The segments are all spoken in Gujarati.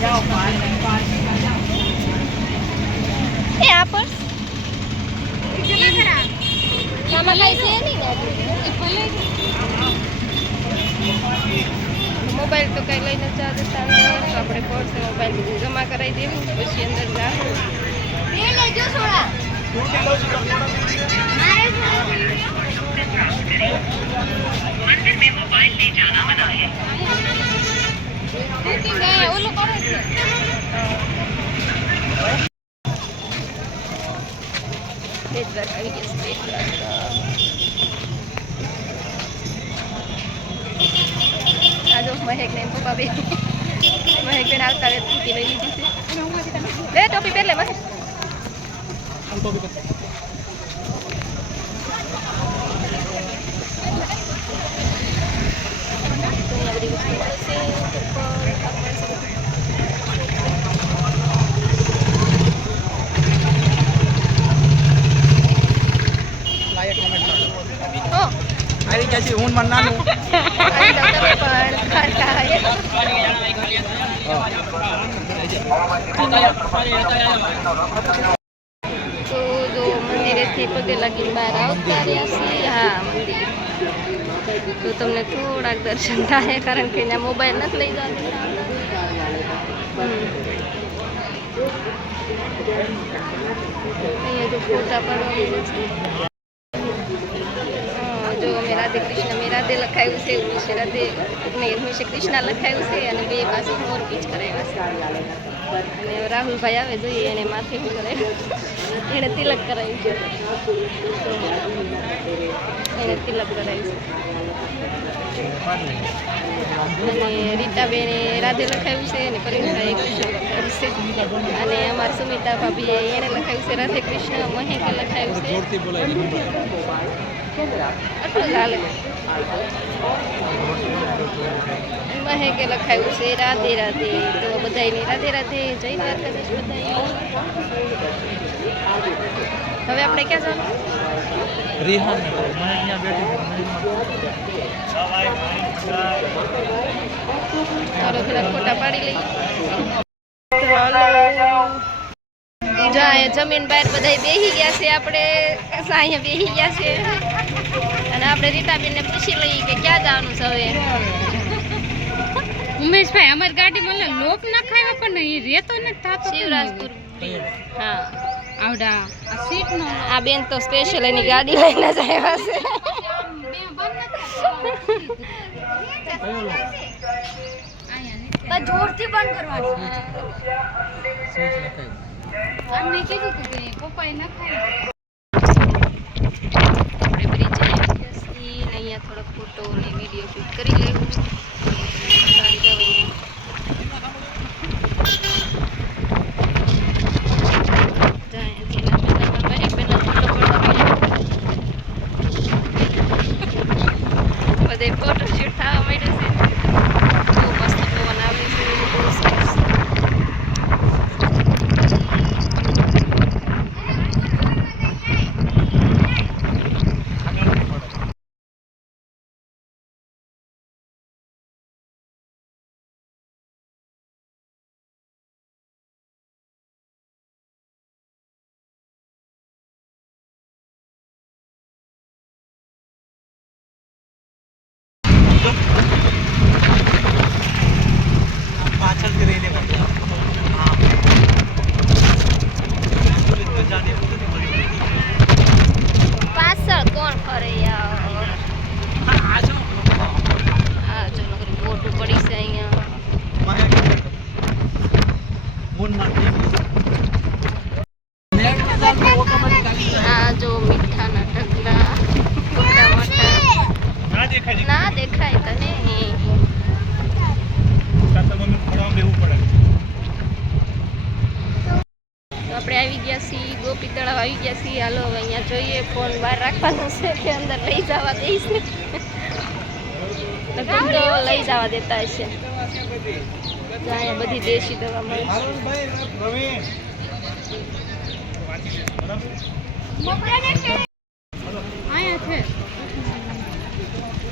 એ આ પર્સ આમાં કઈ છે નહીં ને મોબાઈલ તો કઈ લઈને જતા જતા આપણે પર્સ મોબાઈલ બધું જમા કરાવી દેવું પછી અંદર જાવું मंदिर में मोबाइल ले जाना मना है। ઓલું કરે છે બેદ્વાર આવી ગયા છે આ જો મહેક ને પપ્પા બે મહેક બેન આવતા વેત લઈ લીધી છે લે ટોપી પહેર લે મહેક આવી ગયા છે હું નાનું તો જો મંદિરેથી પગે લાગીને બહાર આવતા રહ્યા છીએ હા મંદિર તો તમને થોડાક દર્શન થાય કારણ કે અહીંયા મોબાઈલ નથી લઈ જવા અહીંયા જો ફોટા પાડવા છે જો અમે રાધે કૃષ્ણ મેં રાધે લખાયું છે ઉમેશ રાધે મેં ઉમેશ કૃષ્ણ લખાયું છે અને બે પાસે મોર પીચ કરાવ્યા છે અને રાહુલભાઈ આવે જોઈએ એને માથે કરાવ્યું એણે તિલક કરાવ્યું છે એને તિલક કરાવ્યું છે અને રીતાબેને રાધે લખાયું છે અને પરિણીતાએ કૃષ્ણ લખાયું છે અને અમારા સુમિતા ભાભીએ એણે લખાયું છે રાધે કૃષ્ણ મહેકે લખાયું છે આટલું ચાલે મહેકે લખાયું છે રાધે રાધે તો બધાયને રાધે રાધે જય દ્વારકાધીશ બધાય હવે આપણે ક્યાં જવાનું રિહાન ચાલો પેલા ફોટા પાડી લઈએ જાય જમીન બહાર બધા બેસી ગયા છે આપણે અહીંયા બેસી ગયા છે અને આપણે રીતાબેનને પૂછી લઈએ કે ક્યાં જવાનું છે હવે ઉમેશભાઈ અમારી ગાડીમાં લોક ના ખાવા પણ એ રેતો નથી થતો શિવરાજપુર હા આવડા આ સીટ નો આ બેન તો સ્પેશિયલ એની ગાડી લઈને જ આવ્યા છે જોરથી બંધ કરવાનું અમને કીધું હતું કે પપ્પાએ ના ખાય આપણે બ્રિજ અહીંયા થોડોક ફોટો અને વિડીયો શૂટ કરી લેવું બધે ફોટો શૂટ થવા માંડ્યો છે બહુ મસ્ત પવન આવે છે બહુ સરસ પાછળ થી રહી લેવા પાછળ કોણ ફરે યાર આ જો નકરી મોટું પડી છે અહીંયા આ જો મીઠાના ઢગલા મોટા મોટા ના દેખાય તને આપણે આવી ગયા છીએ ગોપી તળાવ આવી ગયા છીએ હાલો હવે અહીંયા જોઈએ ફોન બહાર રાખવાનો છે કે અંદર લઈ જવા દઈશ ને લગભગ તો લઈ જવા દેતા હશે અહીંયા બધી દેશી દવા મળે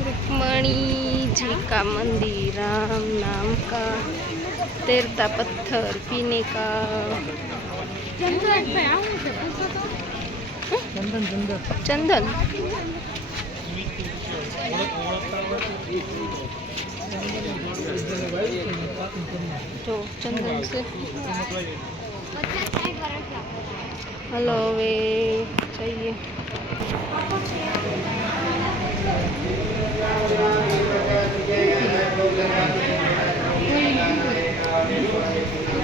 रुक्मणी जी का मंदिर राम नाम का तैरता पत्थर पीने का ચંદ્રભાઈ આવું છે પૂછો તો. चंदन जो चंदन से हेलो वे चाहिए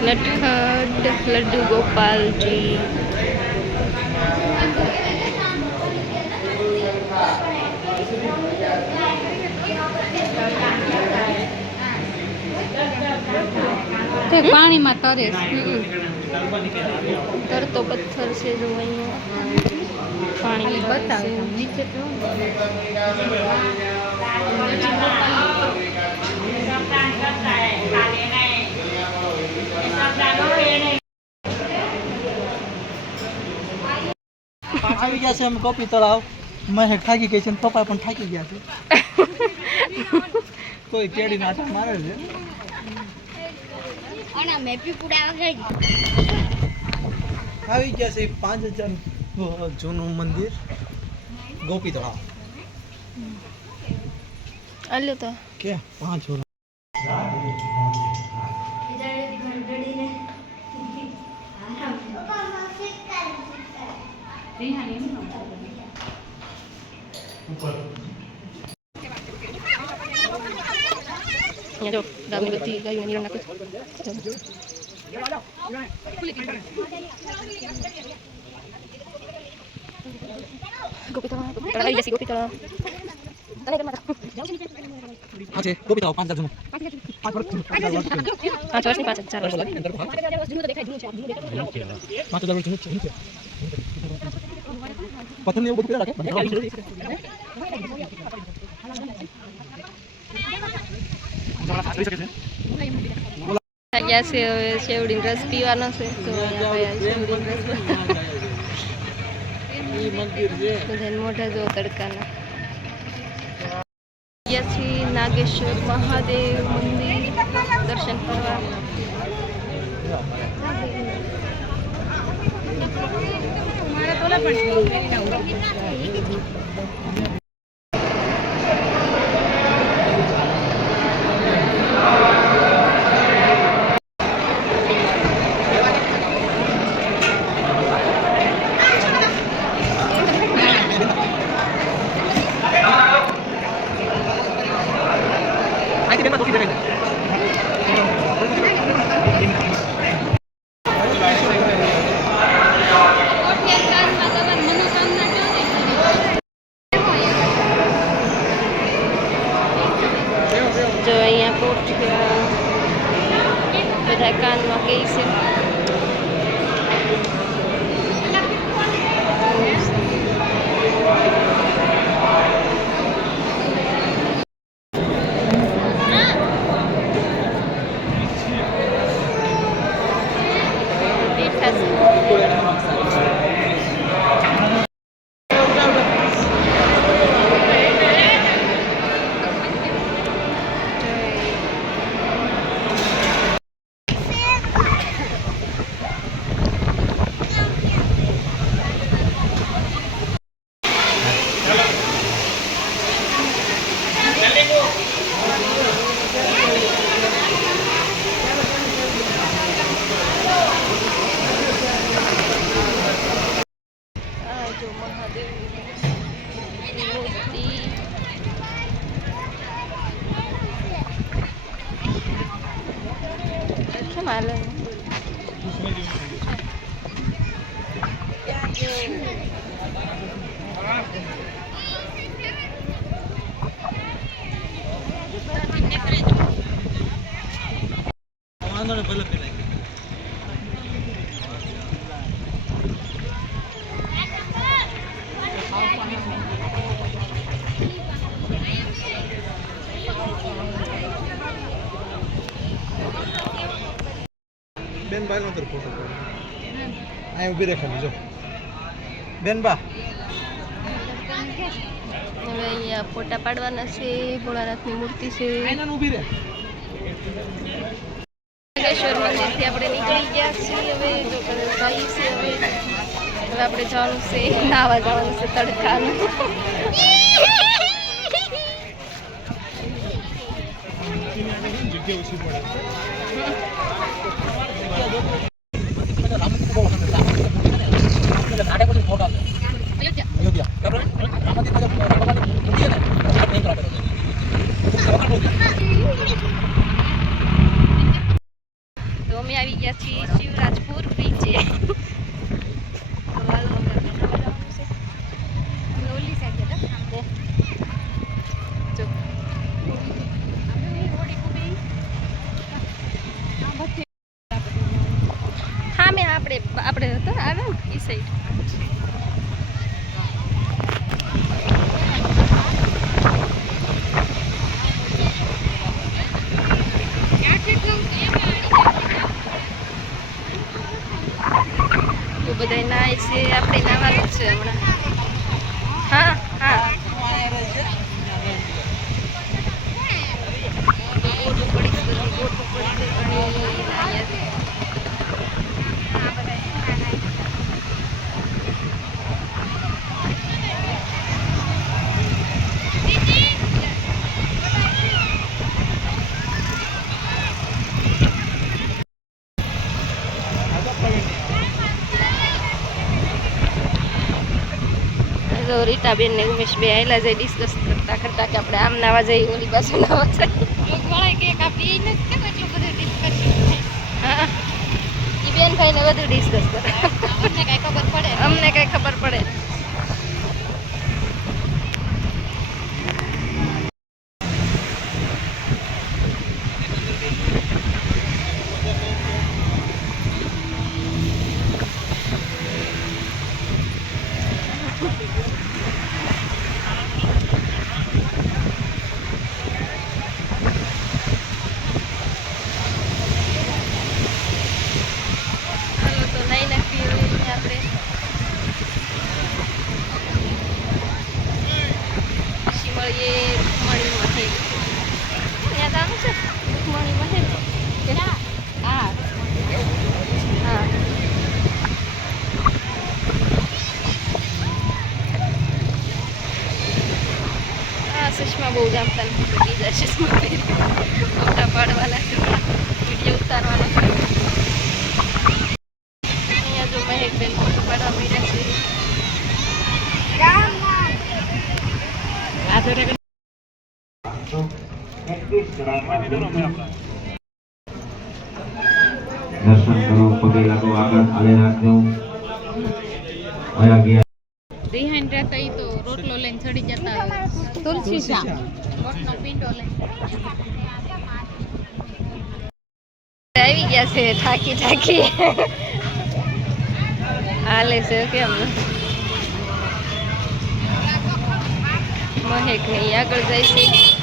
नटखट लड्डू गोपाल जी તે પાણીમાં તરે છે. तरतो पत्थर से जो अहिયાં पानी में બતાવે तरे આમ નીચે તો આવી ગયા છે અમે કોપી તળાવ મેં થાકી ગઈ છે ને પપ્પા પણ થાકી ગયા છે કોઈ કેડી નાટક મારે છે આવી ગયા છે 5000 જૂનું મંદિર ગોપી તળાવ आलो तो કે 5 વર્ષ यहाँ जो गाँव में बत्ती गायों ने नाक गोपी तला आई जैसी गोपी तला तने कर मारा હા છે ગોપી તળાવ 5000 જૂનું 5 વર્ષ 5 वर्ष नहीं 5 4 वर्ष जूनू तो देखा जूनू छे जूनू देखा 5000 જૂનું છે પથ્થર ને એવું બધું રાખે ગયા છે હવે શેવડી રસ પીવાનો છે તો અહીંયા શેવડી રસ ઈ મંદિર છે બધાને મોઢા જો તડકાના ગયા છીએ નાગેશ્વર મહાદેવ મંદિર દર્શન કરવા મારા તોલા પણ કરીને આવું. આથી બેનમાં કોફી દેખાય જો અહીંયા કોઠિયા બધા કાનમાં કહે છે જો મહાદેવની મૂર્તિ કેમ હાલે વાંધો ને ભલે પેલા બેન ભાઈ નો તો ફોટો આ ઉભી રે ખાલી જો બેન બા હવે અહીંયા ફોટા પાડવાના છે ભોળાનાથની મૂર્તિ છે આઈના ઊભી રે મહેશ્વર મંદિરથી આપણે નીકળી ગયા છીએ હવે જો કદાચ જઈએ છીએ હવે આપણે જવાનું છે નાવા જવાનું છે તડકાનું જગ્યા ઓછી પડે તો અમે આવી ગયા છીએ શિવરાજપુર બીચે ઓલી સાઈડ જો હા મેં આપણે હતો આવે ને એ સાઈડ બધા નાય છે આપણે નાવાનું છે હમણાં હા હા રીટાબેન ને ઉમેશ બે આયલા જાય ડિસ્કસ કરતા કરતા કે આપણે આમ નાવા જઈએ ઓલી બાજુ નાવા જઈએ હા એ બેન ભાઈને વધુ ડિસ્કસ કરે અમને કઈ ખબર પડે ચશ્મા બહુ જામતા નથી બીજા ચશ્મા ફોટા પાડવાના છે વિડીયો ઉતારવાનો છે અહીંયા જો મહેકબેન ફોટો પાડવા માંડ્યા છે દર્શન કરો પગે લાગો આગળ આલે રાખજો આયા ગયા રિહાઈન રહેતા ઈ તો રોટલો લઈને ચડી જતા તુલસી શા મોટનો પીંડો લઈને આવી ગયા છે થાકી થાકી હાલે છે કેમ મહેક નહીં આગળ જાય છે